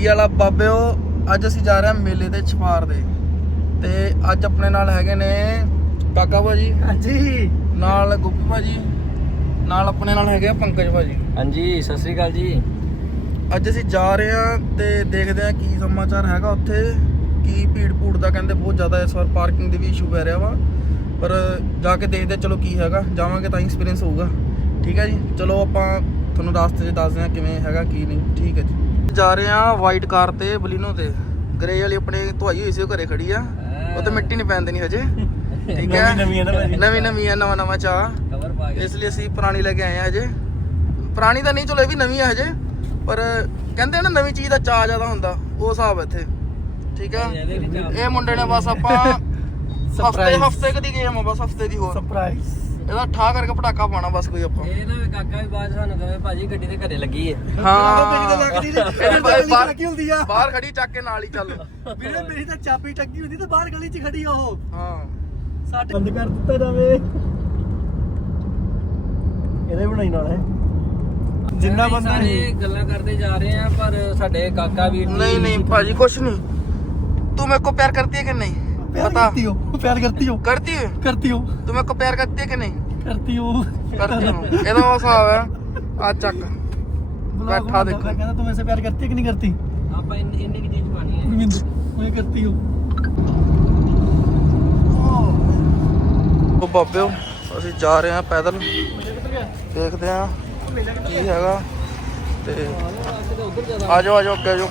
ਕੀ ਵਾਲਾ ਬਾਬਿਓ? ਅੱਜ ਅਸੀਂ ਜਾ ਰਹੇ ਹਾਂ ਮੇਲੇ ਤੇ ਛਪਾਰ ਦੇ। ਤੇ ਅੱਜ ਆਪਣੇ ਨਾਲ ਹੈਗੇ ਨੇ ਕਾਕਾ ਭਾਜੀ। ਹਾਂਜੀ। ਨਾਲ ਗੁੱਪੀ ਭਾਜੀ। ਨਾਲ ਆਪਣੇ ਨਾਲ ਹੈਗੇ ਆ ਪੰਕਜ ਭਾਜੀ। ਹਾਂਜੀ ਸਤਿ ਸ੍ਰੀ ਅਕਾਲ ਜੀ। ਅੱਜ ਅਸੀਂ ਜਾ ਰਹੇ ਹਾਂ ਤੇ ਦੇਖਦੇ ਹਾਂ ਕੀ ਸਮਾਚਾਰ ਹੈਗਾ ਉੱਥੇ। ਕੀ ਭੀੜ ਭੂੜ ਦਾ ਕਹਿੰਦੇ ਬਹੁਤ ਜ਼ਿਆਦਾ ਇਸ ਵਾਰ ਪਾਰਕਿੰਗ ਦੇ ਵੀ ਇਸ਼ੂ ਪੈ ਰਿਹਾ ਵਾ। ਪਰ ਜਾ ਕੇ ਦੇਖਦੇ ਚਲੋ ਕੀ ਹੈਗਾ। ਜਾਵਾਂਗੇ ਤਾਂ ਐਕਸਪੀਰੀਅੰਸ ਹੋਊਗਾ। ਠੀਕ ਹੈ ਜੀ? ਚਲੋ ਆਪਾਂ ਤੁਹਾਨੂੰ ਰਾਸਤੇ 'ਚ ਦੱਸਦੇ ਹਾਂ ਕਿਵੇਂ ਹੈਗਾ ਕੀ ਨਹੀਂ। ਠੀਕ ਹੈ ਜੀ। ਜਾ ਰਹੇ ਹਾਂ ਵਾਈਟ ਕਾਰ ਤੇ ਬਲੀਨੋ ਤੇ। ਗਰੇ ਵਾਲੀ ਆਪਣੇ ਧੁਆਈ ਹੋਈ ਸੀ ਉਹ ਘਰੇ ਖੜੀ ਆ। ਉਹ ਤੇ ਮਿੱਟੀ ਨਹੀਂ ਪੈਣ ਦੇਣੀ ਹਜੇ। ਠੀਕ ਹੈ? ਨਵੀਂ ਨਵੀਂ ਆ ਨਵਾਂ ਨਵਾਂ ਪਾ ਇਸ ਲਈ ਅਸੀਂ ਪੁਰਾਣੀ ਲੈ ਕੇ ਆਏ ਆ ਹਜੇ। ਪੁਰਾਣੀ ਤਾਂ ਨਹੀਂ ਚਲੋ ਇਹ ਵੀ ਨਵੀਂ ਆ ਹਜੇ। ਪਰ ਕਹਿੰਦੇ ਆ ਨਾ ਨਵੀਂ ਚੀਜ਼ ਦਾ ਚਾਹ ਜ਼ਿਆਦਾ ਹੁੰਦਾ। ਉਹ ਹਿਸਾਬ ਇੱਥੇ। ਠੀਕ ਆ? ਇਹ ਮੁੰਡੇ ਨੇ ਬਸ ਆਪਾਂ ਹਫ਼ਤੇ. ਹਫ਼ਤੇ ਕਦੀ ਗਏ ਆ ਬਸ ਹਫ਼ਤੇ ਦੀ ਹੋਰ। ਸਰਪ੍ਰਾਈਜ਼ ਇਹਦਾ ਠਾ ਕਰਕੇ ਪਟਾਕਾ ਪਾਣਾ ਬਸ ਕੋਈ ਆਪਾਂ। ਇਹ ਵੀ ਕਾਕਾ ਵੀ ਬਾਅਦ ਸਾਨੂੰ ਕਹੇ ਭਾਜੀ ਗੱਡੀ ਤੇ ਘਰੇ ਲੱਗੀ ਹੈ। ਹਾਂ ਮੇਰੀ ਤਾਂ ਲੱਗਦੀ ਇਹਦੇ ਬਾਹਰ- ਬਾਹਰ ਕੀ ਬਾਹਰ ਖੜੀ ਚੱਕ ਕੇ ਨਾਲ ਹੀ ਚੱਲ। ਵੀਰੇ ਮੇਰੀ ਤਾਂ ਚਾਬੀ ਟੱਗੀ ਹੁੰਦੀ ਤਾਂ ਬਾਹਰ ਗਲੀ 'ਚ ਖੜੀ ਆ ਉਹ। ਜਿੰਨਾ ਬੰਦਾ ਨਹੀਂ। ਗੱਲਾਂ ਕਰਦੇ ਜਾ ਰਹੇ ਆ ਪਰ ਸਾਡੇ ਕਾਕਾ ਵੀ ਨਹੀਂ ਨਹੀਂ ਭਾਜੀ ਕੁਛ ਨਹੀਂ। ਤੂੰ ਮੇਰੇ ਕੋ ਪਿਆਰ ਕਰਦੀ ਹੈ ਕਿ ਨਹੀਂ? ਪਿਆਰ पता ਕਰਤੀ ਹੋ ਪਿਆਰ ਕਰਤੀ ਹੋ करती है ਕਰਤੀ ਹੋ तू मेरे को प्यार करती है कि नहीं ਕਰਤੀ ਹੋ करती हूँ ਇਹਦਾ ਉਹ ਹਿਸਾਬ ਹੈ ਆ ਚੱਕ ਬੁਲਾ ਬੈਠਾ ਕੇ ਦੇਖੋ। ਕਹਿੰਦਾ ਤੂੰ ਮੈਸੇ ਪਿਆਰ ਕਰਤੀ ਹੈ ਕਿ ਨਹੀਂ ਕਰਤੀ ਆਪਾਂ ਇੰਨੀ ਇੰਨੀ ਕੀ ਚੀਜ਼ ਪਾਣੀ ਹੈ ਮਿੰਦ ਮੈਂ ਕਰਤੀ ਹੋ ਉਹ ਬਾਬਿਓ ਅਸੀਂ ਜਾ ਰਹੇ ਹਾਂ ਪੈਦਲ ਦੇਖਦੇ ਹਾਂ ਕੀ ਹੈਗਾ ਤੇ ਆ ਜਾਓ ਆ ਜਾਓ ਅੱਗੇ ਆ ਜਾਓ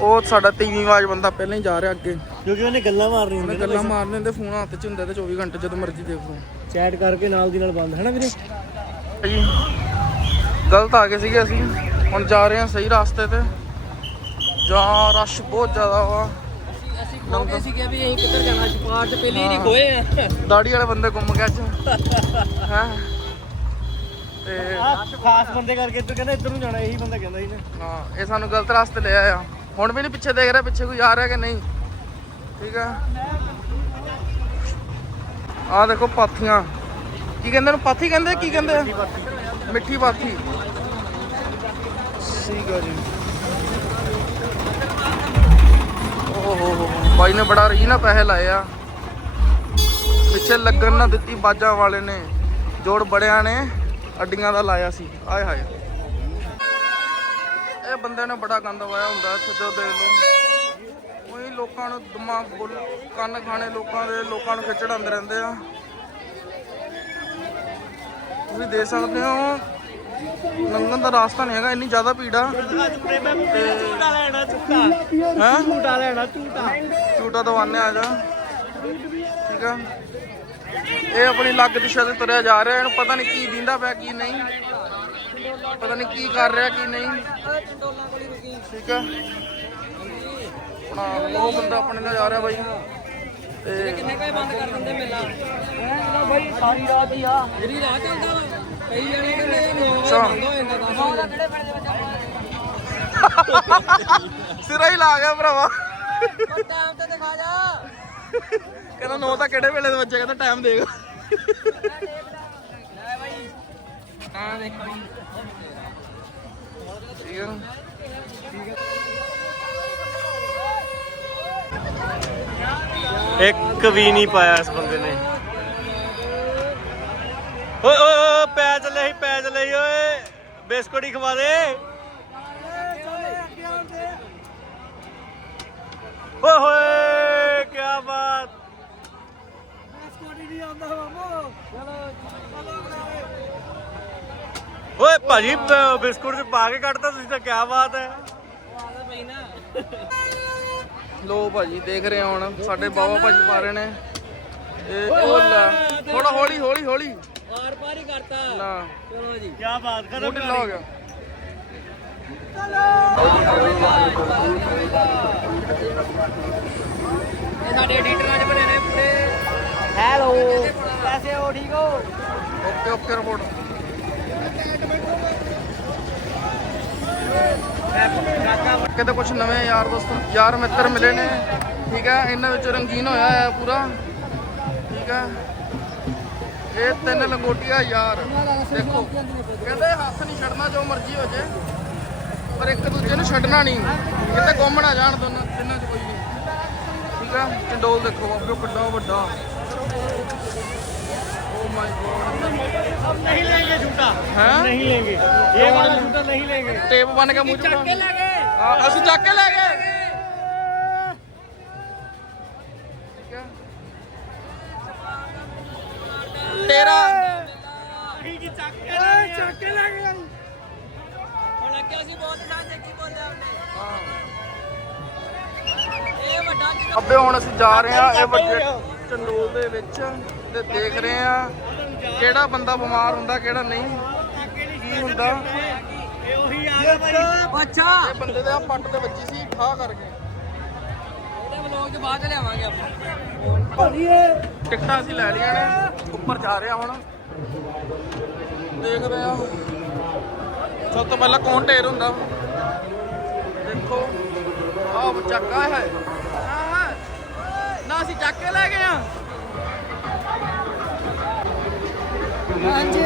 ਉਹ ਸਾਡਾ ਤੀਵੀਂ ਆਵਾਜ਼ ਬੰਦਾ ਪਹਿਲਾਂ ਹੀ ਜਾ ਰਿਹਾ ਅੱਗੇ ਕਿਉਂਕਿ ਉਹਨੇ ਗੱਲਾਂ ਮਾਰਨੀਆਂ ਉਹਨੇ ਗੱਲਾਂ ਮਾਰਨੇ ਹੁੰਦੇ ਫੋਨ ਹੱਥ 'ਚ ਹੁੰਦਾ ਤੇ 24 ਘੰਟੇ ਜਦੋਂ ਮਰਜ਼ੀ ਦੇਖ ਲਓ। ਚੈਟ ਕਰਕੇ ਨਾਲ ਦੀ ਨਾਲ ਬੰਦ ਹੈ ਨਾ ਵੀਰੇ? ਜੀ ਗਲਤ ਆ ਗਏ ਸੀਗੇ ਅਸੀਂ। ਹੁਣ ਜਾ ਰਹੇ ਹਾਂ ਸਹੀ ਰਾਸਤੇ ਤੇ। ਜਾਂ ਰਸ਼ ਬਹੁਤ ਜ਼ਿਆਦਾ ਵਾ। ਅਸੀਂ ਖੋ ਗਏ ਸੀਗੇ ਵੀ ਅਸੀਂ ਕਿੱਧਰ ਜਾਣਾ ਛਪਾਰ ਤੇ ਪਹਿਲੀ ਨਹੀਂ ਖੋਏ ਆ। ਦਾੜੀ ਵਾਲੇ ਬੰਦੇ ਗੁੰਮ ਗਏ ਅੱਜ। ਹੈ। ਤੇ ਖਾਸ ਬੰਦੇ ਕਰਕੇ ਇੱਧਰ ਕਹਿੰਦਾ ਇੱਧਰ ਨੂੰ ਜਾਣਾ ਇਹੀ ਬੰਦਾ ਕਹਿੰਦਾ ਸੀ ਨਾ। ਹਾਂ ਇਹ ਸਾਨੂੰ ਗਲਤ ਰਾਸਤੇ ਲੈ ਆਇਆ। ਹੁਣ ਵੀ ਨਹੀਂ ਪਿੱਛੇ ਦੇਖ ਰਿਹਾ ਪਿੱਛੇ ਕੋਈ ਆ ਰਿਹਾ ਕਿ ਨਹੀਂ। ਠੀਕ ਆ। ਆ ਦੇਖੋ ਪਾਥੀਆਂ। ਕੀ ਕਹਿੰਦੇ ਨੇ ਪਾਥੀ ਕਹਿੰਦੇ? ਕੀ ਕਹਿੰਦੇ? ਮਿੱਠੀ ਪਾਥੀ। ਠੀਕ ਆ ਜੀ ਓਹ। ਹੋ ਬਾਈ ਨੇ ਬੜਾ ਰਹੀ ਨਾ ਪੈਸੇ ਲਾਏ ਆ। ਪਿੱਛੇ ਲੱਗਣ ਨਾ ਦਿੱਤੀ ਬਾਜਾਂ ਵਾਲੇ ਨੇ। ਜੋੜ ਬੜਿਆਂ ਨੇ ਅੱਡੀਆਂ ਦਾ ਲਾਇਆ ਸੀ। ਆਏ ਹਾਏ। ਇਹ ਬੰਦੇ ਨੇ ਬੜਾ ਗੰਦ ਵਾਇਆ ਹੁੰਦਾ, ਇੱਥੇ ਜੋ ਦੇਖ ਲਓ। ਲੋਕਾਂ ਨੂੰ ਦਿਮਾਗ ਬੁੱਲ ਕੰਨ ਖਾਣੇ ਲੋਕਾਂ ਦੇ, ਲੋਕਾਂ ਨੂੰ ਖਿੱਚੜਾਉਂਦੇ ਰਹਿੰਦੇ ਆ। ਤੁਸੀਂ ਦੇਖ ਸਕਦੇ ਹੋ, ਲੰਘਣ ਦਾ ਰਾਸਤਾ ਨਹੀਂ ਹੈਗਾ, ਇੰਨੀ ਜ਼ਿਆਦਾ ਭੀੜ ਆ। ਝੂਟਾ ਲੈਣਾ ਝੂਟਾ ਹੈ? ਝੂਟਾ ਲੈਣਾ ਝੂਟਾ ਝੂਟਾ ਦਵਾਨੇ ਆ ਜਾ। ਠੀਕ ਆ। ਇਹ ਆਪਣੀ ਲੱਗ ਦਿਸ਼ਾ ਤੇ ਤੁਰਿਆ ਜਾ ਰਿਹਾ, ਇਹਨੂੰ ਪਤਾ ਨਹੀਂ ਕੀ ਦਿੰਦਾ ਪਿਆ, ਕੀ ਨਹੀਂ। ਪਤਾ ਨਹੀਂ ਕੀ ਕਰ ਰਿਹਾ, ਕੀ ਨਹੀਂ। ਠੀਕ ਆ। ਆਪਣਾ ਉਹ ਬੰਦਾ ਆਪਣੇ ਨਾਲ ਜਾ ਰਿਹਾ ਬਾਈ। ਤੇ ਕਿੰਨੇ ਕਹੇ ਬੰਦ ਕਰ ਦਿੰਦੇ ਮੇਲਾ? ਬਾਈ ਸਾਰੀ ਰਾਤ ਹੀ ਆ। ਜਿਹੜੀ ਰਾਹ ਚੱਲਦਾ ਵਾ ਕਈ ਜਣੇ ਕਹਿੰਦੇ 9 ਵਜੇ ਅੱਛਾ। ਬੰਦ ਹੋ ਜਾਂਦਾ 10 ਵਜੇ। ਕਿਹੜੇ ਪਿੰਡ ਦੇ ਵਿੱਚ ਸਿਰਾ ਹੀ ਲਾ ਗਿਆ ਭਰਾਵਾ। ਟਾਈਮ ਤੇ ਦਿਖਾ ਜਾ। ਕਹਿੰਦਾ ਨੋ ਤਾਂ ਕਿਹੜੇ ਵੇਲੇ ਦੇ ਬੱਚੇ ਕਹਿੰਦਾ ਟਾਈਮ ਦੇਗਾ ਲੈ ਬਾਈ। ਹਾਂ ਦੇਖੋ ਜੀ। ਠੀਕ ਆ। ਇੱਕ ਵੀ ਨਹੀਂ ਪਾਇਆ ਇਸ ਬੰਦੇ ਨੇ। ਓਏ ਓਏ ਪੈ ਚੱਲੇ ਸੀ, ਪੈ ਚੱਲੇ ਸੀ, ਓਏ। ਬਿਸਕੁਟ ਹੀ ਖਵਾ ਦੇ। ਓਏ ਹੋਏ ਕੀ ਬਾਤ। ਬਿਸਕੁਟ ਹੀ ਨਹੀਂ ਆਉਂਦਾ ਮਾਮੋ ਓਏ, ਭਾਜੀ ਬਿਸਕੁਟ ਚ ਪਾ ਕੇ ਕੱਢਤਾ ਤੁਸੀਂ ਤਾਂ ਕੀ ਬਾਤ ਹੈ। ਲੋ ਭਾਜੀ ਦੇਖ ਰਹੇ ਹੁਣ ਸਾਡੇ ਬਾਬਾ ਭਾਜੀ ਪਾ ਰਹੇ ਨੇ। ਇਹ ਉਹ ਲੈ ਥੋੜਾ ਹੌਲੀ ਹੌਲੀ ਹੌਲੀ। ਆਰ ਪਾਰ ਹੀ ਕਰਤਾ। ਨਾ। ਚਲੋ ਜੀ। ਕੀ ਬਾਤ ਕਰ ਗਿਆ। ਇਹ ਸਾਡੇ ਐਡੀਟਰ ਅੱਜ ਬਣੇ ਨੇ ਪੂਰੇ। ਹੈਲੋ ਕੈਸੇ ਹੋ ਠੀਕ ਹੋ? ਓਕੇ ਓਕੇ ਰਿਪੋਰਟ ਕਿਤੇ ਕੁਝ ਨਵੇਂ ਯਾਰ ਦੋਸਤ, ਯਾਰ ਮਿੱਤਰ ਮਿਲੇ ਨੇ। ਠੀਕ ਹੈ, ਇਹਨਾਂ ਵਿੱਚ ਰੰਗੀਨ ਹੋਇਆ ਹੈ ਪੂਰਾ। ਠੀਕ ਹੈ। ਇਹ ਤਿੰਨ ਲੰਗੋਟੀਆਂ ਯਾਰ। ਦੇਖੋ, ਕਹਿੰਦੇ ਹੱਥ ਨਹੀਂ ਛੱਡਣਾ, ਜੋ ਮਰਜ਼ੀ ਹੋ ਜੇ। ਪਰ ਇੱਕ ਦੂਜੇ ਨੂੰ ਛੱਡਣਾ ਨਹੀਂ। ਕਿਤੇ ਗੁੰਮ ਨਾ ਜਾਣ ਦੋਨਾਂ ਤਿੰਨਾਂ ਚ ਕੋਈ ਨਹੀਂ। ਠੀਕ ਆ ਚੰਡੋਲ ਦੇਖੋ ਬਾਬਿਓ ਕਿੱਡਾ ਵੱਡਾ। नहीं लेंगे झूठा ਹੈ नहीं लेंगे ये वाला झूठा नहीं लेंगे ਟੇਪ ਬਣ ਕੇ ਮੂੰਹ ਚ ਚੱਕ ਕੇ ਲੈ ਗਏ ਹਾਂ, ਅਸੀਂ ਚੱਕ ਕੇ ਲੈ ਗਏ ਠੀਕ ਆ ਤੇਰਾ नहीं कि चक के लेंगे चक के लेंगे ਹੁਣ ਅੱਗੇ ਅਸੀਂ ਬਹੁਤ ਸਾਜ ਕੀ ਬੋਲਿਆ ਉਹਨੇ ਇਹ ਵੱਡਾ ਜਿਹੜਾ ਅੱਬੇ ਹੁਣ ਅਸੀਂ ਜਾ ਰਹੇ ਆ ਇਹ ਵੱਡੇ ਚੰਡੋਲ ਦੇ ਵਿੱਚ ਤੇ ਦੇਖ ਰਹੇ ਆ ਕਿਹੜਾ ਬੰਦਾ ਬਿਮਾਰ ਹੁੰਦਾ ਕਿਹੜਾ ਨਹੀਂ ਕੀ ਹੁੰਦਾ। ਇਹ ਉਹੀ ਆ ਗਿਆ ਭਾਈ ਬੱਚਾ। ਇਹ ਬੰਦੇ ਦੇ ਪੱਟ ਤੇ ਵੱਜੀ ਸੀ ਠਾ ਕਰਕੇ। ਉਹਦੇ ਵਲੌਗ ਚ ਬਾਅਦ ਲਿਆਵਾਂਗੇ ਆਪਾਂ। ਭਾਈਏ ਟਿਕਟਾਂ ਅਸੀਂ ਲੈ ਲਈਆਂ ਨੇ ਉੱਪਰ ਜਾ ਰਿਹਾ ਹੁਣ। ਦੇਖਦੇ ਆ ਸਭ ਤੋਂ ਪਹਿਲਾਂ ਕੌਣ ਢੇਰ ਹੁੰਦਾ? ਦੇਖੋ ਆਹ ਬੱਚਾ ਕਾ ਹੈ? ਅਸੀਂ ਚੱਕ ਕੇ ਲੈ ਗਏ ਆ ਹਾਂਜੀ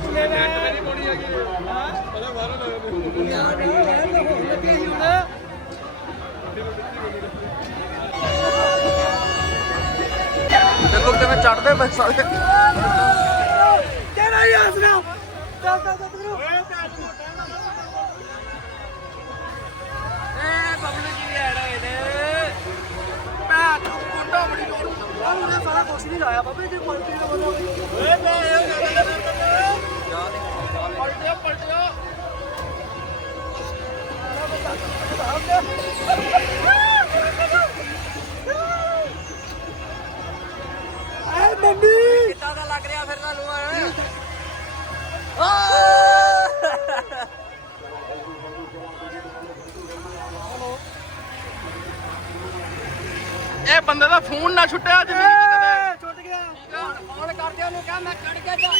ਚੁੱਲੇ ਨੇ ਮੇਰੀ ਬੋੜੀ ਆ ਗਈ ਹਾਂ ਪਹਿਲਾਂ ਬਾਹਰ ਲੱਗ ਯਾਰ ਰਹਿਣ ਦੋ ਲੱਗੇ ਜੀ ਹੁਣ ਦੇਖੋ ਕਿਵੇਂ ਚੜਦੇ ਪਏ ਸਾਰੇ ਕਿਹੜਾ ਯਾਰ ਸੁਣਾ ਚੱਲ ਚੱਲ ਚੱਲ ਓਏ ਪੈਰ ਮੋਟਾ ਨਾ ਇਹ ਪਬਲਿਕ ਉਹਨੇ ਸਾਰਾ ਕੁਛ ਨਹੀਂ ਲਾਇਆ ਬਾਬੇ ਜੇ ਕੋਈ ਤੇਰਾ ਬੰਦਾ ਓਏ ਪਲਟਿਆ ਪਲਟਿਆ ਐ ਮੰਮੀ। ਕਿੱਦਾਂ ਦਾ ਲੱਗ ਰਿਹਾ ਫਿਰ ਤੁਹਾਨੂੰ ਆ ਇਹ ਬੰਦੇ ਦਾ ਫੋਨ ਨਾ ਛੁੱਟਿਆ ਜਿਵੇਂ ਕਿਤੇ ਛੁੱਟ ਗਿਆ। ਫੋਨ ਕਰਦੇ ਉਹਨੂੰ ਕਹਾਂ, ਮੈਂ ਕੱਢ ਕੇ ਜਾ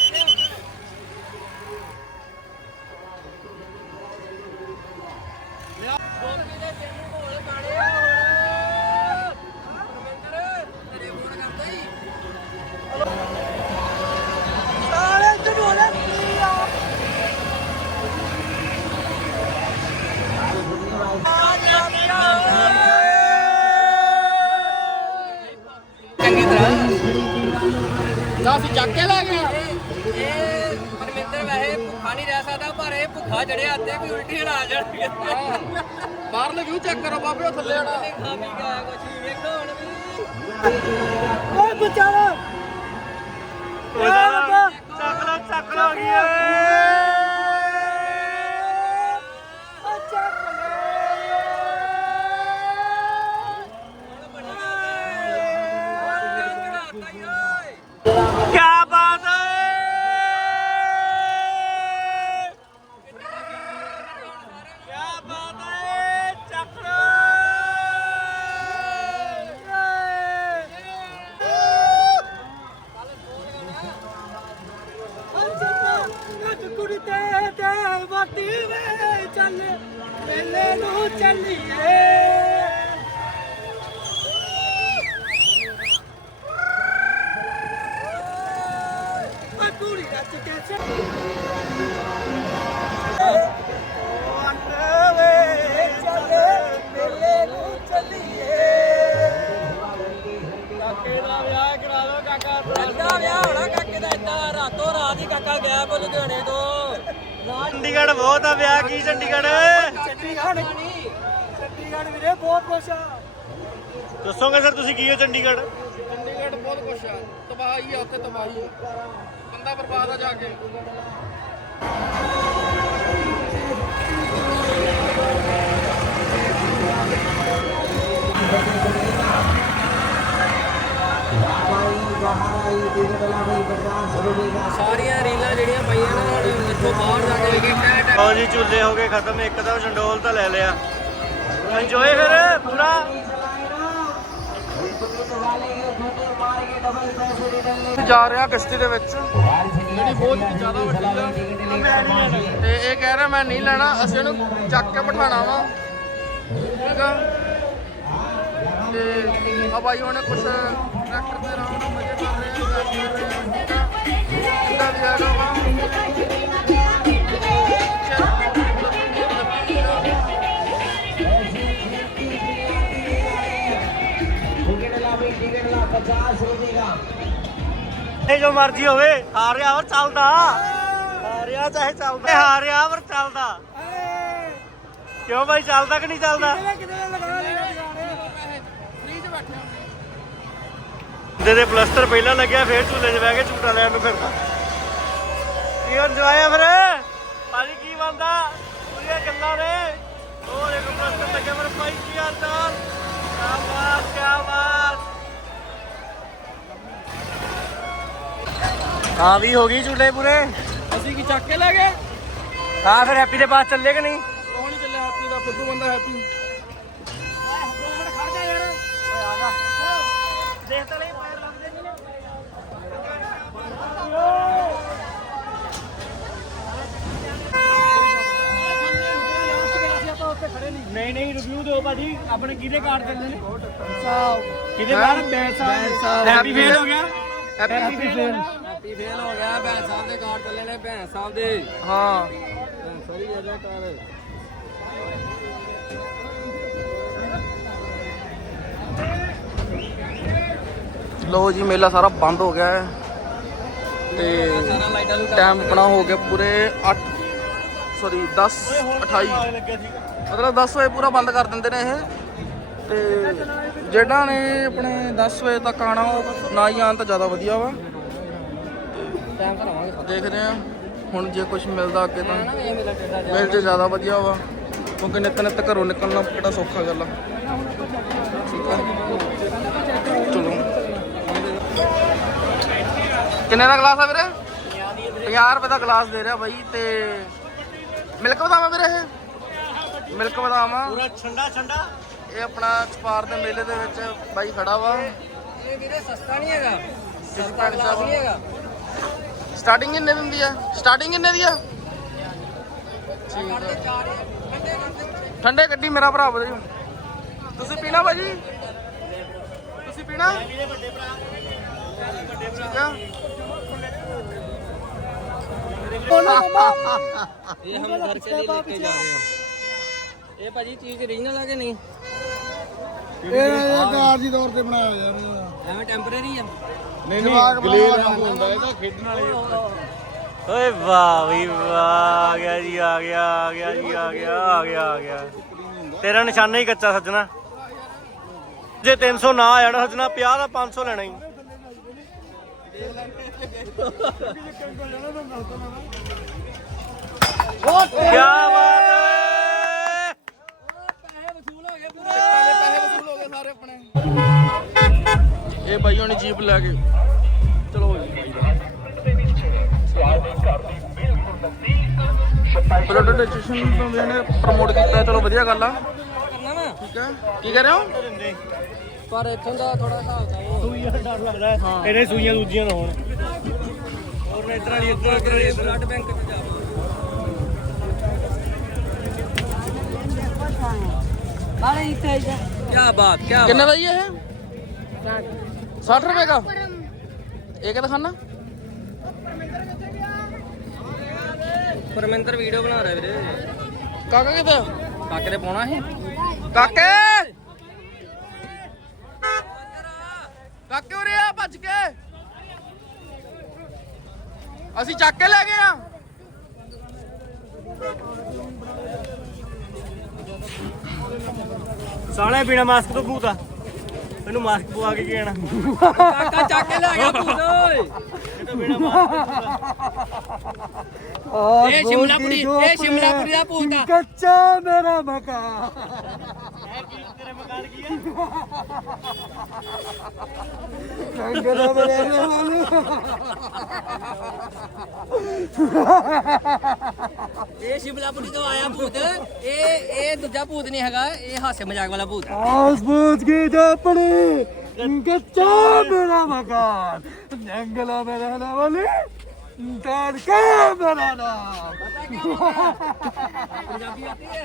ਨਾ ਅਸੀਂ ਚੱਕ ਕੇ ਲੈ ਗਏ। ਇਹ ਪਰਮਿੰਦਰ ਵੈਸੇ ਭੁੱਖਾ ਨਹੀਂ ਰਹਿ ਸਕਦਾ ਪਰ ਇਹ ਭੁੱਖਾ ਜੜਿਆ ਅੱਧੇ ਵੀ ਉਲਟੀ ਜਾਣਗੇ। ਬਾਹਰਲੇ ਵਿਊ ਚੈੱਕ ਕਰੋ ਬਾਬੇ ਉਹ ਥੱਲੇ ਆਣਾ ਖਾ ਪੀ ਗਿਆ ਕੁਛ ਵੀ ਵੇਖੋ ਹੁਣ ਵੀ। ਓਏ ਬਚਾਰਾ ਓਏ ਚੱਕ ਲੋ। ਚੱਕ ਲੋ। ਕਾਕਾ ਗਿਆ ਕੋ ਲੁਧਿਆਣੇ ਤੋਂ। ਚੰਡੀਗੜ੍ਹ ਬਹੁਤ ਆ ਵਿਆਹ ਕੀ ਚੰਡੀਗੜ੍ਹ? ਚੰਡੀਗੜ੍ਹ ਚੰਡੀਗੜ੍ਹ ਵੀਰੇ ਬਹੁਤ ਕੁਛ ਆ। ਦੱਸੋਗੇ ਸਰ ਤੁਸੀਂ ਕੀ ਹੋ ਚੰਡੀਗੜ੍ਹ? ਚੰਡੀਗੜ੍ਹ ਬਹੁਤ ਕੁਛ ਆ। ਤਬਾਹੀ ਆ ਉੱਥੇ ਤਬਾਹੀ। ਬੰਦਾ ਬਰਬਾਦ ਆ ਜਾ ਕੇ। ਸਾਰੀਆਂ ਰੀਲਾਂ ਜਿਹੜੀਆਂ ਪਈਆਂ ਨੇ ਹੁਣ ਇੱਥੋਂ ਬਾਹਰ ਜਾ ਕੇ ਲਓ ਜੀ ਝੂਲੇ ਹੋ ਗਏ ਖਤਮ ਇੱਕ ਤਾਂ ਚੰਡੋਲ ਤਾਂ ਲੈ ਲਿਆ। ਇੰਜੋਏ ਫਿਰ ਪੂਰਾ। ਜਾ ਰਿਹਾ ਕਿਸ਼ਤੀ ਦੇ ਵਿੱਚ। ਜਿਹੜੀ ਬਹੁਤ ਹੀ ਜ਼ਿਆਦਾ ਵੱਡੀ ਆ। ਤੇ ਇਹ ਕਹਿ ਰਿਹਾ ਮੈਂ ਨਹੀਂ ਲੈਣਾ ਅਸੀਂ ਉਹਨੂੰ ਚੱਕ ਕੇ ਬਿਠਾਣਾ ਵਾ। ਠੀਕ ਆ? ਤੇ ਆ ਬਾਈ ਉਹਨੇ ਕੁਛ ਇਹ ਜੋ ਮਰਜ਼ੀ ਹੋਵੇ ਹਾਰਿਆ ਵਰ ਚੱਲਦਾ। ਹਾਰਿਆ ਚਾਹੇ ਚੱਲਦਾ। ਹਾਰਿਆ ਵਰ ਚੱਲਦਾ। ਕਿਉਂ ਭਾਈ ਚੱਲਦਾ ਕਿ ਨਹੀਂ ਚੱਲਦਾ? ਦੇ ਦੇ ਪਲਸਟਰ ਪਹਿਲਾਂ ਲੱਗਿਆ ਫੇਰ ਝੂਲੇ 'ਚ ਬਹਿ ਕੇ ਝੂਟਾ ਲੈਣ ਨੂੰ ਫਿਰਦਾ। ਕੀ ਇੰਜੋਏ ਆ ਫਿਰ? ਭਾਜੀ ਕੀ ਬੰਦਾ ਪੂਰੀਆਂ ਗੱਲਾਂ ਨੇ। ਉਹ ਦੇਖੋ ਪਲਸਟਰ ਲੱਗਿਆ ਮੇਰੇ ਭਾਈ ਕੀ ਚਾਲ? ਕਿਆ ਬਾਤ ਕਿਆ ਬਾਤ। ਹਾਂ ਵੀ ਹੋ ਗਈ ਝੂਲੇ ਪੂਰੇ? ਅਸੀਂ ਕੀ ਚੱਕ ਕੇ ਲੈ ਗਏ? ਹਾਂ ਫਿਰ ਹੈਪੀ ਦੇ ਪਾਸ ਚੱਲੇ ਕਿ ਨਹੀਂ? ਉਹ ਨਹੀਂ ਚੱਲਿਆ ਹੈਪੀ ਦਾ ਫੁੱਦੂ ਬੰਦਾ ਹੈਪੀ। ਦੇਖ ਤਾਂ ਲਈ ਪੈਰ ਲੱਗਦੇ ਨੇ ਨਹੀਂ ਨਹੀਂ ਰਿਵਿਊ ਦਿਓ ਭਾਜੀ। ਆਪਣੇ ਕਿਹਦੇ ਕਾਰਡ ਚੱਲਦੇ ਨੇ? ਕਿਹਦੇ ਕਾਰਡ ਬੈਂਸ ਸਾਹਿਬ ਹੈਪੀ ਫੇਲ ਹੋ ਗਿਆ? ਹੈਪੀ ਫੇਲ ਹੈਪੀ ਫੇਲ ਹੋ ਗਿਆ? ਭੈਣ ਸਾਹਿਬ ਦੇ ਕਾਰਡ ਚੱਲੇ ਨੇ ਭੈਣ ਸਾਹਿਬ ਦੇ। ਹਾਂ। ਸੌਰੀ ਜਗਾ ਕਰ ਲੋ ਜੀ ਮੇਲਾ ਸਾਰਾ ਬੰਦ ਹੋ ਗਿਆ ਹੈ। ਤੇ ਟਾਈਮ ਆਪਣਾ ਹੋ ਗਿਆ ਪੂਰੇ 8 ਸੌਰੀ 10 28 ਮਤਲਬ 10 ਵਜੇ ਪੂਰਾ ਬੰਦ ਕਰ ਦਿੰਦੇ ਨੇ ਇਹ। ਤੇ ਜਿਹੜਾ ਨੇ ਆਪਣੇ 10 ਵਜੇ ਤੱਕ ਆਣਾ ਉਹ ਨਾ ਹੀ ਆਉਣ ਤਾਂ ਜ਼ਿਆਦਾ ਵਧੀਆ ਵਾ। ਟਾਈਮ ਕਰਾਵਾਂਗੇ ਦੇਖਦੇ ਆ ਹੁਣ ਜੇ ਕੁਝ ਮਿਲਦਾ ਅੱਗੇ ਤਾਂ ਮਿਲ ਜੇ ਜ਼ਿਆਦਾ ਵਧੀਆ ਵਾ। ਕਿਉਂਕਿ ਨਿੱਤ ਨਿੱਤ ਘਰੋਂ ਨਿਕਲਣਾ ਕਿਹੜਾ ਸੌਖਾ ਗੱਲ ਆ। ਠੀਕ ਆ। ਕਿੰਨੇ ਦਾ ਗਲਾਸ ਆ ਵੀਰੇ? 50 ਰੁਪਏ ਦਾ ਗਲਾਸ ਦੇ ਰਿਹਾ ਬਾਈ ਤੇ ਮਿਲਕ ਬਦਾਮ ਆ ਵੀਰੇ ਇਹ? ਮਿਲਕ ਬਦਾਮ ਆ ਪੂਰਾ ਠੰਡਾ ਠੰਡਾ ਇਹ ਆਪਣਾ ਛਪਾਰ ਦੇ ਮੇਲੇ ਦੇ ਵਿੱਚ ਬਾਈ ਖੜਾ ਵਾ। ਇਹ ਵੀਰੇ ਸਸਤਾ ਨਹੀਂ ਹੈਗਾ। ਸਸਤਾ ਗਲਾਸ। ਨਹੀਂ ਹੈਗਾ। ਸਟਾਰਟਿੰਗ ਕਿੰਨੇ ਦੀ ਹੁੰਦੀ ਆ? ਸਟਾਰਟਿੰਗ ਕਿੰਨੇ ਦੀ ਆ? ਠੀਕ ਆ ਠੰਡੇ ਗੱਡੀ ਮੇਰਾ ਭਰਾ ਬਦੇ ਤੁਸੀਂ ਪੀਣਾ ਭਾਜੀ ਤੁਸੀਂ ਪੀਣਾ? ਠੀਕ ਆ ਇਹ ਹਮ ਘਰ ਕੇ ਲਈ ਲੈ ਕੇ ਜਾ ਰਹੇ ਹਾਂ। ਇਹ ਭਾਜੀ ਚੀਜ਼ ਰੀਜਨਲ ਹੈ ਕਿ ਨਹੀਂ? ਇਹ ਕਾਰ ਦੀ ਤੌਰ ਤੇ ਬਣਾਇਆ ਯਾਰ ਇਹਦਾ। ਐਵੇਂ ਟੈਂਪਰੇਰੀ ਆ। ਨਹੀਂ ਨਹੀਂ ਗਲੇਰ ਵਾਂਗੂ ਹੁੰਦਾ ਇਹ ਤਾਂ ਖੇਡਣ ਵਾਲੇ ਓਏ ਵਾਹ ਵੀ ਵਾਹ ਆ ਗਿਆ ਜੀ ਆ ਗਿਆ ਆ ਗਿਆ ਜੀ ਆ ਗਿਆ ਆ ਗਿਆ ਆ ਗਿਆ। ਤੇਰਾ ਨਿਸ਼ਾਨਾ ਹੀ ਕੱਚਾ ਸੱਜਣਾ। ਜੇ 300 ਨਾ ਆ ਜਾਣਾ ਸੱਜਣਾ 50 ਦਾ 500 ਲੈਣਾ ਹੀ। ਕੀ ਬਾਤ ਹੈ। ਇਹ ਬਾਈ ਹੁਣੀ ਜੀਪ ਲੈ ਕੇ। ਚਲੋ ਜੀ। ਬਲੱਡ ਸਟੇਸ਼ਨ ਤੋਂ ਵੀ ਇਹਨੇ ਪ੍ਰਮੋਟ ਕੀਤਾ ਚਲੋ ਵਧੀਆ ਗੱਲ ਆ। ਠੀਕ ਹੈ। ਕੀ ਕਰ ਰਹੇ ਹੋ? ਪਰ ਇੱਥੋਂ ਦਾ ਥੋੜਾ ਹਿਸਾਬ ਦਾ ਉਹ ਸੂਈਆਂ ਡਰ ਲੱਗਦਾ ਹੈ। ਇਹਨੇ ਸੂਈਆਂ ਦੂਜੀਆਂ ਨਾ ਹੋਣ ਹੋਰ ਨਾ ਇਧਰ ਵਾਲੀ ਇੱਧਰ ਇੱਧਰ ਵਾਲੀ। ਇੱਧਰ ਬਲੱਡ ਬੈਂਕ ਤੇ ਜਾ ਬਾਰੇ ਇੱਥੇ ਕੀ ਬਾਤ ਕੀ ਕਿੰਨੇ ਦਾ ਜੀ ਇਹ? 60 ਰੁਪਏ ਦਾ। ਇਹ ਕਿਹਦਾ ਖਾਣਾ ਪਰਮਿੰਦਰ ਵੀਡੀਓ ਬਣਾ ਰਿਹਾ ਵੀਰੇ। ਕਾਕਾ ਕਿਤੇ ਕਾਕੇ ਦੇ ਪਾਉਣਾ ਸੀ ਕਾਕੇ ਕਾਕੇ ਉਰੇ ਆ ਭੱਜ ਕੇ ਅਸੀਂ ਚੱਕ ਕੇ ਲੈ ਗਏ ਆ। ਸਾਲੇ ਬਿਨਾ ਮਾਸਕ ਤੋਂ ਭੂਤ ਆ। ਮੈਨੂੰ ਮਾਸਕ ਪਵਾ ਕੇ ਕੀ ਕਹਿਣਾ? ਕਾਕਾ ਚੱਕ ਕੇ ਲੈ ਗਿਆ ਭੂਤ ਓਏ। ਇਹ ਤਾਂ ਬਿਨਾ ਮਾਸਕ ਇਹ ਸ਼ਿਮਲਾਪੁਰੀ ਇਹ ਸ਼ਿਮਲਾਪੁਰੀ ਦਾ ਭੂਤ ਆ। ਕੱਚਾ ਮੇਰਾ ਮਕਾਨ। ਕੀ ਜੰਗਲ ਮੇਰੇ ਵਾਲੂ। ਇਹ ਸ਼ਿਮਲਾਪੁਰੀ ਤੋਂ ਆਇਆ ਭੂਤ। ਇਹ ਇਹ ਦੂਜਾ ਭੂਤ ਨਹੀਂ ਹੈਗਾ ਇਹ ਹਾਸੇ ਮਜ਼ਾਕ ਵਾਲਾ ਭੂਤ ਆ ਆਸ ਬੂਝ ਕੀ ਜਾਪਣੀ ਕੱਚਾ ਮੇਰਾ ਮਕਾਨ ਜੰਗਲ ਮੇਰੇ ਰਹਿਣ ਵਾਲੀ ਤੜਕਾ ਮੇਰਾ ਨਾਮ। ਪੰਜਾਬੀ ਆਤੀ ਹੈ।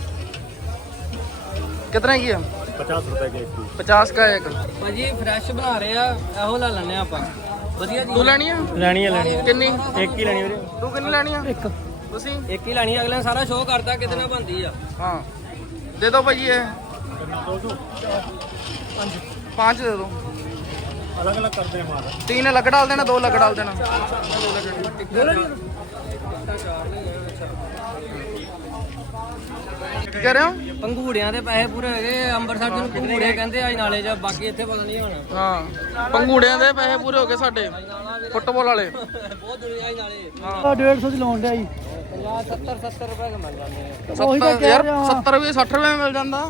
कितने की है पचास रुपए के एक पीस पचास का एक ਭਾਜੀ ਫਰੈਸ਼ ਬਣਾ ਰਹੇ ਆ ਇਹੋ ਲੈ ਲੈਣੇ ਆਪਾਂ ਵਧੀਆ ਤੂੰ ਲੈਣੀ ਆ ਲੈਣੀ ਹੈ ਲੈਣੀ ਕਿੰਨੀ ਇੱਕ ਹੀ ਲੈਣੀ ਵੀਰੇ ਤੂੰ ਕਿੰਨੀ ਲੈਣੀ ਆ ਇੱਕ ਤੁਸੀਂ ਇੱਕ ਹੀ ਲੈਣੀ ਅਗਲੇ ਨੇ ਸਾਰਾ ਸ਼ੋਅ ਕਰਤਾ ਕਿਤੇ ਨਾ ਬੰਦੀ ਆ ਹਾਂ ਦੇ ਦਿਓ ਭਾਜੀ ਇਹ पाँच दे दो अलग अलग करते हैं हमारा तीन अलग डाल देना दो अलग डाल देना ਕੀ ਕਹਿ ਰਹੇ ਹੋ? ਪੰਗੂੜਿਆਂ ਦੇ ਪੈਸੇ ਪੂਰੇ ਹੋ ਗਏ ਅੰਮ੍ਰਿਤਸਰ ਨੂੰ ਪੰਗੂੜੇ ਕਹਿੰਦੇ ਆ ਨਾਲੇ ਜਾਂ ਬਾਕੀ ਇੱਥੇ ਪਤਾ ਨਹੀਂ ਹੁਣ। ਹਾਂ ਪੰਗੂੜਿਆਂ ਦੇ ਪੈਸੇ ਪੂਰੇ ਹੋ ਗਏ ਸਾਡੇ ਫੁੱਟਬਾਲ ਵਾਲੇ। ਬਹੁਤ ਦੁਨੀਆ ਹੀ ਨਾਲੇ। ਹਾਂ। 150 ਦੀ ਲਾਉਣ ਡਿਆ ਜੀ। 50 70 70 ਰੁਪਏ ਦਾ ਮਿਲ ਜਾਂਦੇ ਆ। 70 ਯਾਰ 70 ਵੀ 60 ਰੁਪਏ ਮਿਲ ਜਾਂਦਾ।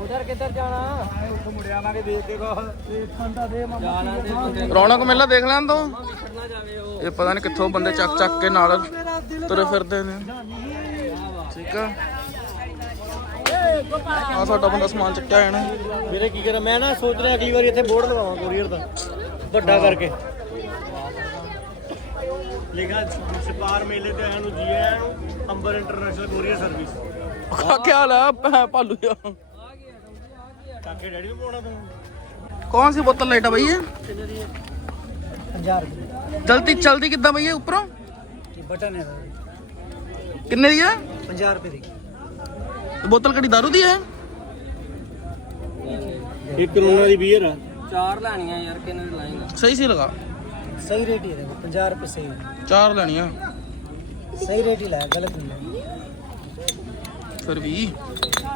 ਉਧਰ ਕਿੱਧਰ ਜਾਣਾ? ਜਾਣਾ ਤੇ ਬੰਦੇ ਰੌਣਕ ਮੇਲਾ ਦੇਖ ਲੈਣ ਦੋ। ਉਹ। ਇਹ ਪਤਾ ਨਹੀਂ ਕਿੱਥੋਂ ਬੰਦੇ ਚੱਕ ਚੱਕ ਕੇ ਨਾਲ ਤੁਰੇ ਫਿਰਦੇ ਨੇ। ਠੀਕ ਆ ਆ ਸਾਡਾ ਬੰਦਾ ਸਮਾਨ ਚੱਕਿਆ ਹੈ ਨਾ ਵੀਰੇ ਕੀ ਕਰਾਂ ਮੈਂ ਨਾ ਸੋਚ ਰਿਹਾ ਅਗਲੀ ਵਾਰੀ ਇੱਥੇ ਬੋਰਡ ਲਗਾਵਾਂ ਕੋਰੀਅਰ ਦਾ ਵੱਡਾ ਕਰਕੇ ਲਿਖਾ ਛਪਾਰ ਮੇਲੇ ਤੇ ਆਇਆ ਨੂੰ ਜੀ ਆਇਆਂ ਨੂੰ ਅੰਬਰ ਇੰਟਰਨੈਸ਼ਨਲ ਕੋਰੀਅਰ ਸਰਵਿਸ ਕੀ ਹਾਲ ਹੈ ਭੈ- ਭਾਲੂ ਜਿਹਾ ਕਾਕੇ ਡੈਡੀ ਨੂੰ ਪਾਉਣਾ ਤੂੰ कौन सी बोतल लाइट है भैया जल्दी चलती कितना भैया ऊपरों ਬਟਨ ਹੈ किन्ने दी है 50 ਰੁਪਏ ਦੀ। ਤੇ ਬੋਤਲ ਕਿਹੜੀ दारू ਦੀ ਹੈ? ਇੱਕ ਕਰੋਨਾ ਦੀ ਬੀਅਰ ਆ। ਚਾਰ ਲੈਣੀਆਂ ਯਾਰ ਕਿੰਨੇ ਦੀ ਲਾਏਗਾ? ਸਹੀ ਸੀ ਲਗਾ। ਸਹੀ ਰੇਟ ਹੀ ਹੈ 50 ਰੁਪਏ ਸਹੀ ਚਾਰ ਲੈਣੀਆਂ। ਸਹੀ ਰੇਟ ਹੀ ਲਾਇਆ ਗਲਤ ਨਹੀਂ ਫਿਰ ਵੀ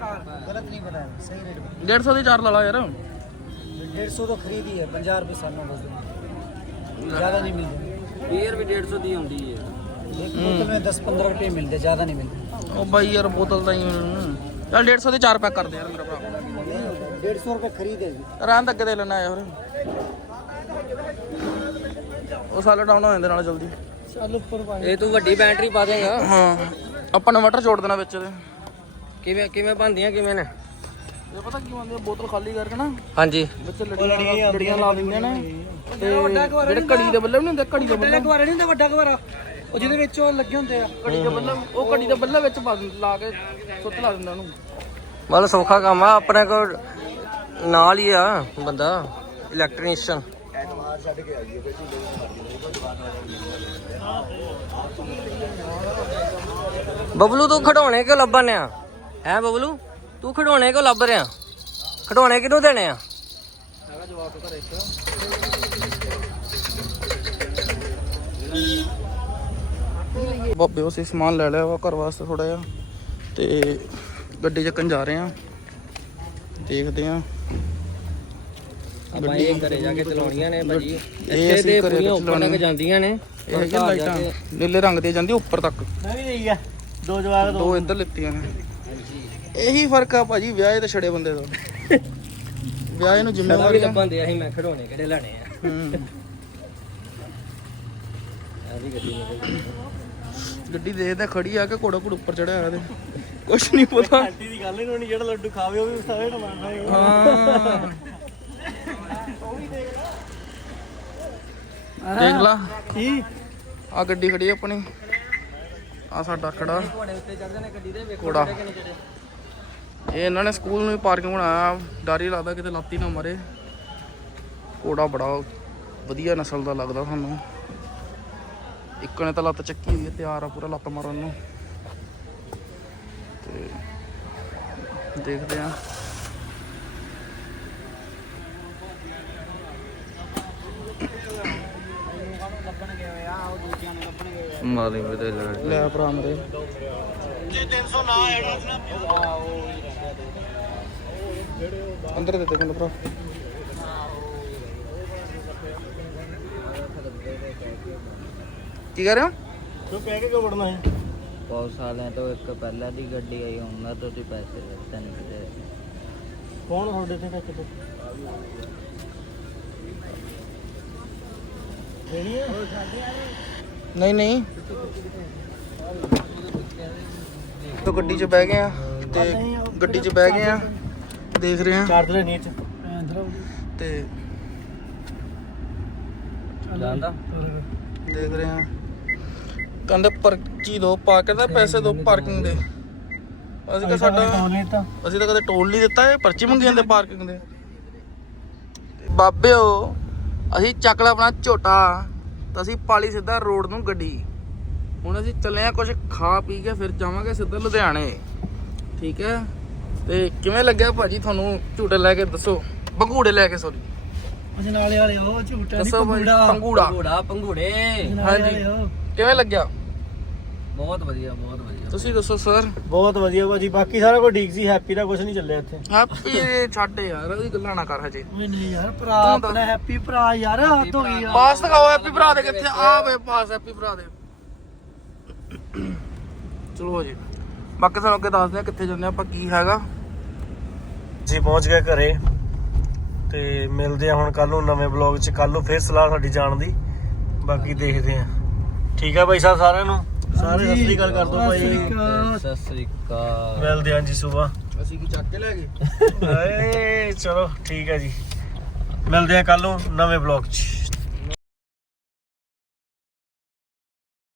ਗਲਤ नहीं बताया सही रेट 150 ਦੀ ਚਾਰ ਲਾ ਲਾ ਯਾਰ 150 तो खरीदी है 50 रुपए सालों बस ज्यादा नहीं मिलते ਬੀਅਰ ਵੀ 150 ਦੀ ਆਉਂਦੀ ਹੈ एक बोतल में 10 15 रुपए मिलते ज्यादा नहीं मिलते ਉਹ ਬਾਈ ਯਾਰ ਬੋਤਲ ਤਾਂ ਹੀ ਚੱਲ 150 ਦੇ ਚਾਰ ਪੈਕ ਕਰ ਦੇ ਯਾਰ ਮੇਰਾ ਭਰਾ 150 रुपए खरीदे ਰਾਂ ਤੱਕ ਦੇ ਲੈਣਾ ਯਾਰ ਉਹ ਸਾਲ ਡਾਊਨ ਹੋ ਜਾਂਦੇ ਨਾਲ ਜਲਦੀ चल ऊपर भाई ਇਹ ਤੂੰ ਵੱਡੀ ਬੈਟਰੀ ਪਾ ਦੇਗਾ ਹਾਂ ਆਪਾਂ ਇਨਵਰਟਰ ਜੋੜ ਦੇਣਾ ਵਿੱਚ ਇਹਦੇ ਕਿਵੇਂ ਕਿਵੇਂ ਬਣਦੀਆਂ ਕਿਵੇਂ ਨੇ? ਇਹ ਪਤਾ ਕੀ ਹੁੰਦੀ ਬੋਤਲ ਖਾਲੀ ਕਰਕੇ ਨਾ ਹਾਂਜੀ। ਵਿੱਚ ਲੜੀਆਂ ਲੜੀਆਂ ਲਾ ਦਿੰਦੇ ਨੇ। ਤੇ ਜਿਹੜੇ ਘੜੀ ਦੇ ਬੱਲੇ ਨਹੀਂ ਹੁੰਦੇ ਘੜੀ ਦੇ ਬੱਲੇ। ਗਵਾਰਾ ਨਹੀਂ ਹੁੰਦਾ ਵੱਡਾ ਗਵਾਰਾ ਉਹ ਜਿਹਦੇ ਵਿੱਚ ਉਹ ਲੱਗੇ ਹੁੰਦੇ ਆ। ਘੜੀ ਦੇ ਬੱਲੇ ਉਹ ਘੜੀ ਦੇ ਬੱਲੇ ਵਿੱਚ ਲਾ ਕੇ ਸੁੱਤ ਲਾ ਦਿੰਦਾ ਉਹਨੂੰ। ਮਤਲਬ ਸੌਖਾ ਕੰਮ ਆ ਆਪਣੇ ਕੋਲ ਨਾਲ ਹੀ ਆ ਬੰਦਾ ਇਲੈਕਟ੍ਰੀਸ਼ੀਅਨ ਬਬਲੂ ਤੂੰ ਖਡਾਉਣੇ ਕਿਉਂ ਲੱਭਣ ਆ ਹੈ ਬਬਲੂ ਤੂੰ ਖਡਾਉਣੇ ਕਿਉਂ ਲੱਭ ਰਿਹਾ ਖਡਾਉਣੇ ਕਿਹਨੂੰ ਦੇਣੇ ਆ ਹੈਗਾ ਜਵਾਬ ਘਰੇ ਇੱਕ ਬਾਬੇ ਉਸੇ ਸਮਾਨ ਲੈ ਲਿਆ ਵਾ ਘਰ ਵਾਸਤੇ ਥੋੜਾ ਜਿਹਾ ਤੇ ਗੱਡੀ ਚੱਕਣ ਜਾ ਰਹੇ ਆ ਦੇਖਦੇ ਆ ਆਪਾਂ ਇਹ ਘਰੇ ਜਾ ਕੇ ਚਲਾਉਣੀਆਂ ਨੇ ਭਾਜੀ ਇਹ ਇੱਥੇ ਅਸੀਂ ਤੇ ਘਰੇ ਪੂਰੀਆਂ ਉੱਪਰ ਚਲਾਉਣੀਆਂ। ਤੱਕ ਜਾਂਦੀਆਂ ਨੇ ਇਹ ਹੈਗੀਆਂ ਲਾਈਟਾਂ ਨੀਲੇ ਰੰਗ ਦੀਆਂ ਜਾਂਦੀ ਉੱਪਰ ਤੱਕ ਮੈਂ ਵੀ ਲਈ ਆ ਦੋ ਜਵਾਬ ਦੋ ਇੱਧਰ ਲਿੱਤੀਆਂ ਨੇ ਇਹੀ ਫ਼ਰਕ ਆ ਭਾਜੀ ਵਿਆਹੇ ਤੇ ਛੜੇ ਬੰਦੇ ਦਾ। ਵਿਆਹੇ ਨੂੰ ਵੀ ਜ਼ਿੰਮੇਵਾਰੀ ਆ। ਲੱਭਣ ਦੇ ਅਸੀਂ ਮੈਂ ਖਡਾਉਣੇ ਕਿਹੜੇ ਲੈਣੇ ਆ। ਹੂੰ। ਵੀ ਗੱਡੀ ਨਿਕਲ ਗੱਡੀ ਦੇਖਦੇ ਖੜੀ ਆ ਕੇ ਘੋੜਾ ਘੋੜ ਉੱਪਰ ਚੜਿਆ ਹੋਇਆ ਤੇ ਕੁਛ ਨਹੀਂ ਪਤਾ। ਆਂਟੀ ਦੀ ਗੱਲ ਹੀ ਨਹੀਂ ਹੋਣੀ ਜਿਹੜਾ ਲੱਡੂ ਖਾਵੇ ਉਹ ਵੀ ਸਾਰੇ ਨੂੰ ਮਾਰਨਾ ਹੀ। ਹਾਂ। ਦੇਖ ਲਾ। ਕੀ? ਆ ਗੱਡੀ ਖੜੀ ਆ ਆਪਣੀ। ਆ ਸਾਡਾ ਖੜਾ। ਘੋੜੇ ਉੱਤੇ ਚੜ ਜਾਣੇ ਗੱਡੀ ਦੇ ਵੇਖੋ ਘੋੜਾ। ਕਿੰਨੇ ਚੜੇ ਇਹ ਇਹਨਾਂ ਨੇ ਸਕੂਲ ਨੂੰ ਵੀ ਪਾਰਕਿੰਗ ਬਣਾਇਆ। ਡਰ ਹੀ ਲੱਗਦਾ ਕਿਤੇ ਲਾਤੀ ਨਾ ਮਰੇ। ਘੋੜਾ ਬੜਾ ਵਧੀਆ ਨਸਲ ਦਾ ਲੱਗਦਾ ਸਾਨੂੰ। ਇੱਕ ਨੇ ਤਾਂ ਲੱਤ ਚੱਕੀ ਹੋਈ ਹੈ ਤਿਆਰ ਆ ਪੂਰਾ ਲੱਤ ਮਾਰਨ ਨੂੰ। ਤੇ ਦੇਖਦੇ ਆ। ਮਾਲੀ ਵੀ ਲੈ ਭਰਾ ਮੇਰੇ। ਜੇ 300 ਨਾ ਐਡਵਾਂਸ ਨਾ ਅੰਦਰ ਦੇ ਦੇ ਮੈਨੂੰ ਭਰਾ। ਕੀ ਕਰ ਰਹੇ ਹੋ? ਤੂੰ ਕਹਿ ਕੇ ਕਿਉਂ ਵੜਨਾ ਹੈ? ਬਹੁਤ ਸਾਲਾਂ ਤੋਂ ਇੱਕ ਪਹਿਲਾਂ ਦੀ ਗੱਡੀ ਆਈ ਉਹਨਾਂ ਤੋਂ ਤੁਸੀਂ ਪੈਸੇ ਦਿੱਤੇ ਨਹੀਂ ਕਿਤੇ। ਕੌਣ ਤੁਹਾਡੇ ਤੇ ਟੱਕ ਤੇ ਦੇਣੀ ਹੈ ਨਹੀਂ ਨਹੀਂ। ਤੋ ਗੱਡੀ 'ਚ ਬਹਿ ਗਏ ਆ ਤੇ ਗੱਡੀ 'ਚ ਬਹਿ ਗਏ ਆ ਦੇਖ ਰਹੇ ਆ ਚਾਰਜ ਲੈਣੀ ਚ ਤੇ ਜਾਂਦਾ। ਦੇਖ ਰਹੇ ਆ ਕਹਿੰਦੇ ਪਰਚੀ ਦੋ ਪਾ ਕੇ ਨਾ ਪੈਸੇ ਦੋ ਪਾਰਕਿੰਗ ਦੇ। ਅਸੀਂ ਤਾਂ ਸਾਡਾ ਤਾਂ ਅਸੀਂ ਤਾਂ ਕਦੇ ਟੋਲ ਨਹੀਂ ਦਿੱਤਾ ਇਹ ਪਰਚੀ ਮੰਗੀ ਜਾਂਦੇ ਪਾਰਕਿੰਗ ਦੇ। ਬਾਬਿਓ ਅਸੀਂ ਚੱਕ ਲਿਆ ਆਪਣਾ ਝੋਟਾ ਤਾਂ ਅਸੀਂ ਪਾਲੀ ਸਿੱਧਾ ਰੋਡ ਨੂੰ ਗੱਡੀ। ਹੁਣ ਅਸੀਂ ਚੱਲੇ ਆ ਕੁਝ ਖਾ ਪੀ ਕੇ ਫਿਰ ਜਾਵਾਂਗੇ ਸਿੱਧਾ ਲੁਧਿਆਣੇ। ਠੀਕ ਹੈ? ਤੇ ਕਿਵੇਂ ਲੱਗਿਆ ਭਾਜੀ ਤੁਹਾਨੂੰ ਝੂਟੇ ਲੈ ਕੇ ਦੱਸੋ? ਬੰਗੂੜੇ ਲੈ ਕੇ ਸੌਰੀ ਅਸੀਂ ਨਾਲੇ ਵਾਲੇ ਉਹ ਝੂਟਾ ਦੱਸੋ ਭਾਜੀ ਪੰਗੂੜਾ ਪੰਘੂੜਾ। ਪੰਘੂੜੇ ਹਾਂਜੀ। ਕਿਵੇਂ ਲੱਗਿਆ? ਬਹੁਤ ਵਧੀਆ ਬਹੁਤ ਵਧੀਆ। ਤੁਸੀਂ ਦੱਸੋ ਸਰ। ਬਹੁਤ ਵਧੀਆ ਭਾਜੀ ਬਾਕੀ ਸਾਰਾ ਕੁਝ ਠੀਕ ਸੀ ਹੈਪੀ ਦਾ ਕੁਝ ਨਹੀਂ ਚੱਲਿਆ ਇੱਥੇ। ਹੈਪੀ ਛੱਡ ਯਾਰ ਉਹਦੀ ਗੱਲਾਂ ਨਾ ਕਰ ਹਜੇ। ਓਏ ਨਹੀਂ ਯਾਰ ਭਰਾ ਤੂੰ ਆਪਣਾ ਹੈਪੀ ਭਰਾ ਯਾਰ ਹੱਥ ਹੋ ਗਈ ਪਾਸ ਦਿਖਾਓ ਹੈਪੀ ਭਰਾ ਦੇ ਕਿੱਥੇ ਆ। ਵੇ ਪਾਸ ਹੈਪੀ ਭਰਾ ਦੇ। ਚਲੋ ਜੀ ਬਾਕੀ ਤੁਹਾਨੂੰ ਅੱਗੇ ਦੱਸਦੇ ਆ ਕਿੱਥੇ ਜਾਂਦੇ ਆ ਆਪਾਂ ਕੀ ਹੈਗਾ। ਜੀ ਪਹੁੰਚ ਗਏ ਘਰੇ। ਤੇ ਮਿਲਦੇ ਆ ਹੁਣ ਕੱਲ ਨੂੰ ਨਵੇਂ ਬਲੌਗ 'ਚ। ਕੱਲ ਨੂੰ ਫੇਰ ਸਲਾਹ ਸਾਡੀ ਜਾਣ ਦੀ। ਬਾਕੀ ਦੇਖਦੇ ਆ ਠੀਕ ਆ ਭਾਈ ਸਾਹਿਬ ਸਾਰਿਆਂ ਨੂੰ? ਸਾਰੇ ਸਤਿ ਸ੍ਰੀ ਅਕਾਲ ਕਰ ਦੋ ਭਾਈ ਸਤਿ ਸ੍ਰੀ ਅਕਾਲ। ਮਿਲਦੇ ਆਂ ਜੀ ਸਵੇਰ। ਅਸੀਂ ਕੀ ਚੱਕ ਕੇ ਲੈ ਗਏ? ਏ ਚਲੋ ਠੀਕ ਹੈ ਜੀ। ਮਿਲਦੇ ਆ ਕੱਲ ਨੂੰ ਨਵੇਂ ਬਲੌਗ 'ਚ।